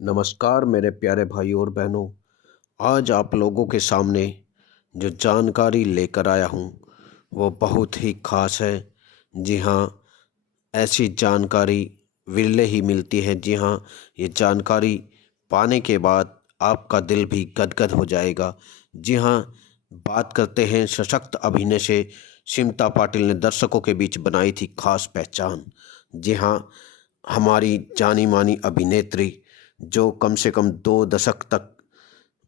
नमस्कार मेरे प्यारे भाई और बहनों। आज आप लोगों के सामने जो जानकारी लेकर आया हूँ वो बहुत ही ख़ास है। जी हाँ, ऐसी जानकारी विरले ही मिलती है। जी हाँ, ये जानकारी पाने के बाद आपका दिल भी गदगद हो जाएगा। जी हाँ, बात करते हैं सशक्त अभिनय से सिमता पाटिल ने दर्शकों के बीच बनाई थी खास पहचान। जी हाँ, हमारी जानी मानी अभिनेत्री जो कम से कम 2 दशक तक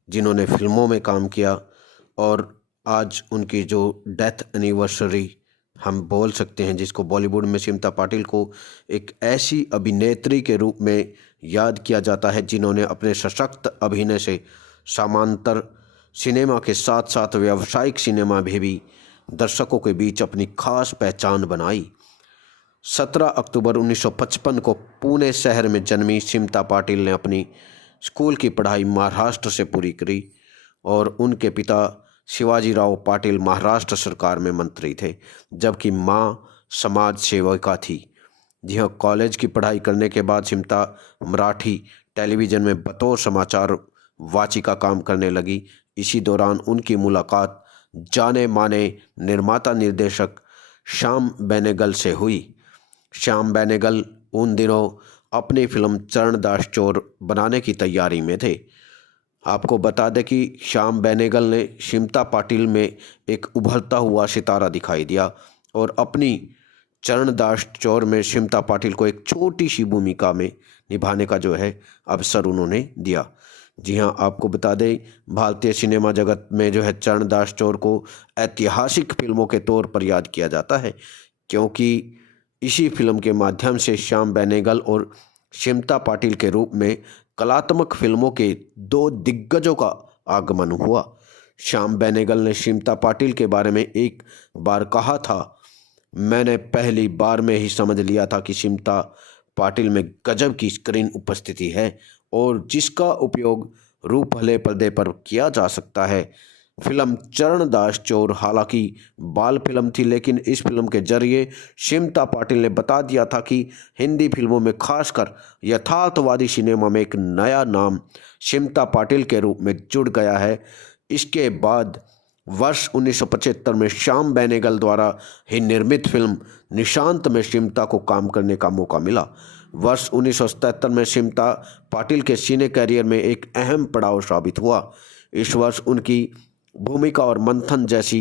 जिन्होंने फिल्मों में काम किया और आज उनकी जो डेथ एनिवर्सरी हम बोल सकते हैं, जिसको बॉलीवुड में सिमता पाटिल को एक ऐसी अभिनेत्री के रूप में याद किया जाता है जिन्होंने अपने सशक्त अभिनय से समांतर सिनेमा के साथ साथ व्यावसायिक सिनेमा में भी दर्शकों के बीच अपनी खास पहचान बनाई। 17 अक्टूबर 1955 को पुणे शहर में जन्मी सिमता पाटिल ने अपनी स्कूल की पढ़ाई महाराष्ट्र से पूरी करी और उनके पिता शिवाजीराव पाटिल महाराष्ट्र सरकार में मंत्री थे, जबकि मां समाज सेविका थी। जी हाँ, कॉलेज की पढ़ाई करने के बाद सिमता मराठी टेलीविज़न में बतौर समाचार वाचिका काम करने लगी। इसी दौरान उनकी मुलाकात जाने माने निर्माता निर्देशक श्याम बेनेगल से हुई। श्याम बेनेगल उन दिनों अपनी फिल्म चरणदास चोर बनाने की तैयारी में थे। आपको बता दें कि श्याम बेनेगल ने सिमता पाटिल में एक उभरता हुआ सितारा दिखाई दिया और अपनी चरणदास चोर में सिमता पाटिल को एक छोटी सी भूमिका में निभाने का जो है अवसर उन्होंने दिया। जी हाँ, आपको बता दें भारतीय सिनेमा जगत में जो है चरणदास चोर को ऐतिहासिक फिल्मों के तौर पर याद किया जाता है, क्योंकि इसी फिल्म के माध्यम से श्याम बेनेगल और सिमता पाटिल के रूप में कलात्मक फिल्मों के 2 दिग्गजों का आगमन हुआ। श्याम बेनेगल ने सिमता पाटिल के बारे में एक बार कहा था, मैंने पहली बार में ही समझ लिया था कि सिमता पाटिल में गजब की स्क्रीन उपस्थिति है और जिसका उपयोग रूप भले पर्दे पर किया जा सकता है। फिल्म चरणदास चोर हालांकि बाल फिल्म थी, लेकिन इस फिल्म के जरिए सिमता पाटिल ने बता दिया था कि हिंदी फिल्मों में खासकर यथार्थवादी सिनेमा में एक नया नाम सिमता पाटिल के रूप में जुड़ गया है। इसके बाद वर्ष 1975 में श्याम बेनेगल द्वारा ही निर्मित फिल्म निशांत में सिमता को काम करने का मौका मिला। वर्ष 1977 में सिमता पाटिल के सिने कैरियर में एक अहम पड़ाव साबित हुआ। इस वर्ष उनकी भूमिका और मंथन जैसी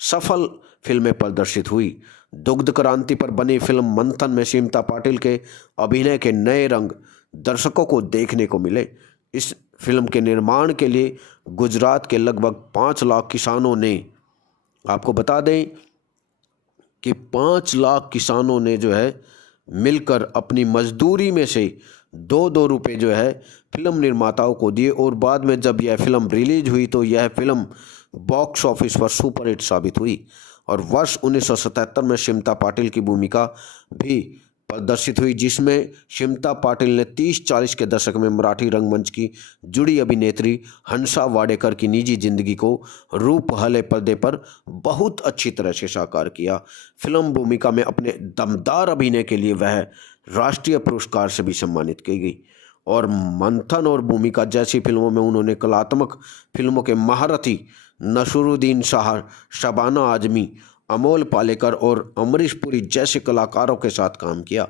सफल फिल्में प्रदर्शित हुई। दुग्ध क्रांति पर बनी फिल्म मंथन में सिमता पाटिल के अभिनय के नए रंग दर्शकों को देखने को मिले। इस फिल्म के निर्माण के लिए गुजरात के लगभग 5 लाख किसानों ने, आपको बता दें कि 5 लाख किसानों ने जो है मिलकर अपनी मजदूरी में से 2-2 रुपये जो है फिल्म निर्माताओं को दिए और बाद में जब यह फिल्म रिलीज हुई तो यह फिल्म बॉक्स ऑफिस पर सुपरहिट साबित हुई। और वर्ष 1977 में सिमता पाटिल की भूमिका भी प्रदर्शित हुई, जिसमें सिमता पाटिल ने 30-40 के दशक में मराठी रंगमंच की जुड़ी अभिनेत्री हंसा वाडेकर की निजी जिंदगी को रूप हले पर्दे पर बहुत अच्छी तरह से साकार किया। फिल्म भूमिका में अपने दमदार अभिनय के लिए वह राष्ट्रीय पुरस्कार से भी सम्मानित की गई और मंथन और भूमिका जैसी फिल्मों में उन्होंने कलात्मक फिल्मों के महारथी नसरुद्दीन शाह, शबाना आजमी, अमोल पालेकर और अमरीश पुरी जैसे कलाकारों के साथ काम किया।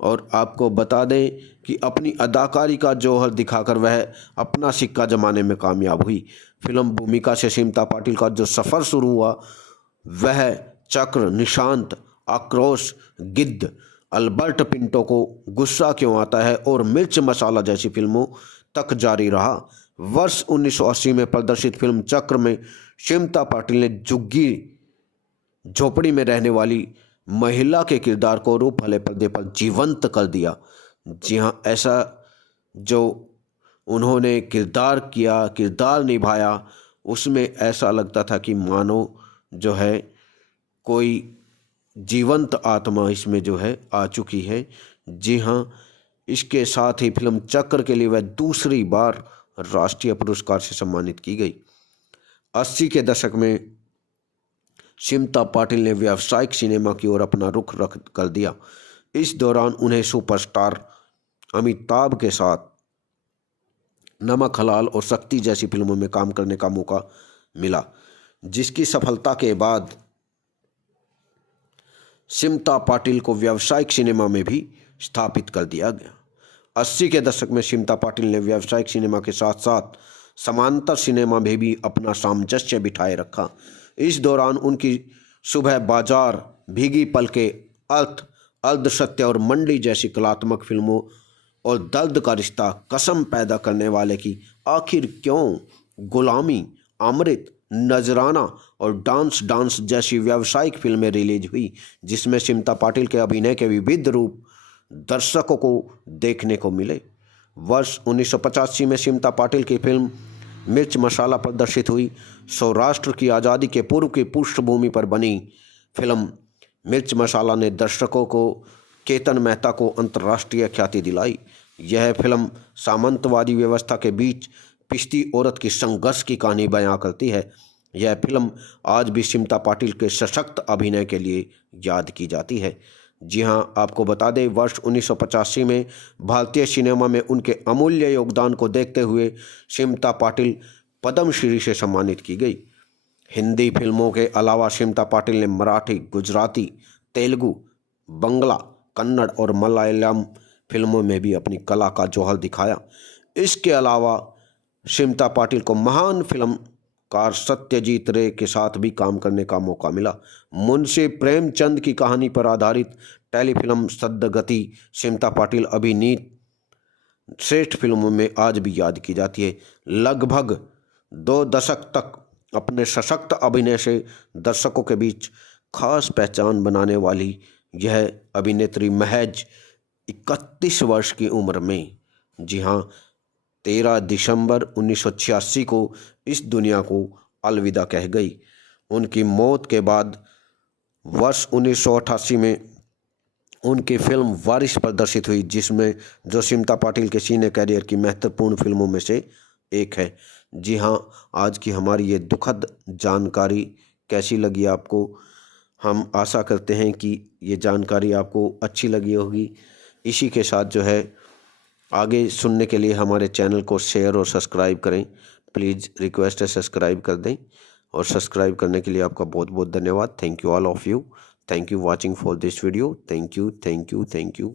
और आपको बता दें कि अपनी अदाकारी का जौहर दिखाकर वह अपना सिक्का जमाने में कामयाब हुई। फिल्म भूमिका से सिमता पाटिल का जो सफ़र शुरू हुआ वह चक्र, निशांत, आक्रोश, गिद्ध, अल्बर्ट पिंटो को गुस्सा क्यों आता है और मिर्च मसाला जैसी फिल्मों तक जारी रहा। वर्ष 1980 में प्रदर्शित फिल्म चक्र में सिमता पाटिल ने झुग्गी झोपड़ी में रहने वाली महिला के किरदार को रूप भले पर्दे पर जीवंत कर दिया। जी हाँ, ऐसा जो उन्होंने किरदार किया, किरदार निभाया, उसमें ऐसा लगता था कि मानो जो है कोई जीवंत आत्मा इसमें जो है आ चुकी है। जी हाँ, इसके साथ ही फिल्म चक्र के लिए वह दूसरी बार राष्ट्रीय पुरस्कार से सम्मानित की गई। 80 के दशक में सिमता पाटिल ने व्यावसायिक सिनेमा की ओर अपना रुख रख कर दिया। इस दौरान उन्हें सुपरस्टार अमिताभ के साथ नमक हलाल और शक्ति जैसी फिल्मों में काम करने का मौका मिला, जिसकी सफलता के बाद शिमता पाटिल को व्यावसायिक सिनेमा में भी स्थापित कर दिया गया। 80 के दशक में शिमता पाटिल ने व्यावसायिक सिनेमा के साथ साथ समांतर सिनेमा में भी अपना सामंजस्य बिठाए रखा। इस दौरान उनकी सुबह बाजार, भीगी पलके, अर्धसत्य और मंडी जैसी कलात्मक फिल्मों और दर्द का रिश्ता, कसम पैदा करने वाले की, आखिर क्यों, गुलामी, अमृत, नजराना और डांस जैसी व्यावसायिक फिल्में रिलीज हुई, जिसमें शिमता पाटिल के अभिनय के विविध रूप दर्शकों को देखने को मिले। वर्ष 1985 में शिमता पाटिल की फिल्म मिर्च मसाला प्रदर्शित हुई। सौराष्ट्र की आज़ादी के पूर्व की पृष्ठभूमि पर बनी फिल्म मिर्च मसाला ने दर्शकों को केतन मेहता को अंतर्राष्ट्रीय ख्याति दिलाई। यह फिल्म सामंतवादी व्यवस्था के बीच पिछती औरत की संघर्ष की कहानी बयां करती है। यह फिल्म आज भी शिमता पाटिल के सशक्त अभिनय के लिए याद की जाती है। जी हां, आपको बता दें, वर्ष 1985 में भारतीय सिनेमा में उनके अमूल्य योगदान को देखते हुए शिमता पाटिल पद्मश्री से सम्मानित की गई। हिंदी फिल्मों के अलावा शिमता पाटिल ने मराठी, गुजराती, तेलुगु, बंगला, कन्नड़ और मलयालम फिल्मों में भी अपनी कला का जौहर दिखाया। इसके अलावा शिमता पाटिल को महान फिल्मकार सत्यजीत रे के साथ भी काम करने का मौका मिला। मुंशी प्रेमचंद की कहानी पर आधारित टेलीफिल्म सद्गति शिमता पाटिल अभिनीत श्रेष्ठ फिल्मों में आज भी याद की जाती है। लगभग 2 दशक तक अपने सशक्त अभिनय से दर्शकों के बीच खास पहचान बनाने वाली यह अभिनेत्री महज 31 वर्ष की उम्र में, जी हाँ, 13 दिसंबर 1986 को इस दुनिया को अलविदा कह गई। उनकी मौत के बाद वर्ष 1988 में उनकी फिल्म वारिस प्रदर्शित हुई, जिसमें जो शिमता पाटिल के सिने कैरियर की महत्वपूर्ण फिल्मों में से एक है। जी हाँ, आज की हमारी ये दुखद जानकारी कैसी लगी आपको? हम आशा करते हैं कि ये जानकारी आपको अच्छी लगी होगी। इसी के साथ जो है, आगे सुनने के लिए हमारे चैनल को शेयर और सब्सक्राइब करें। प्लीज़ रिक्वेस्ट है, सब्सक्राइब कर दें, और सब्सक्राइब करने के लिए आपका बहुत बहुत धन्यवाद। Thank you all of you. Thank you watching for this video. Thank you.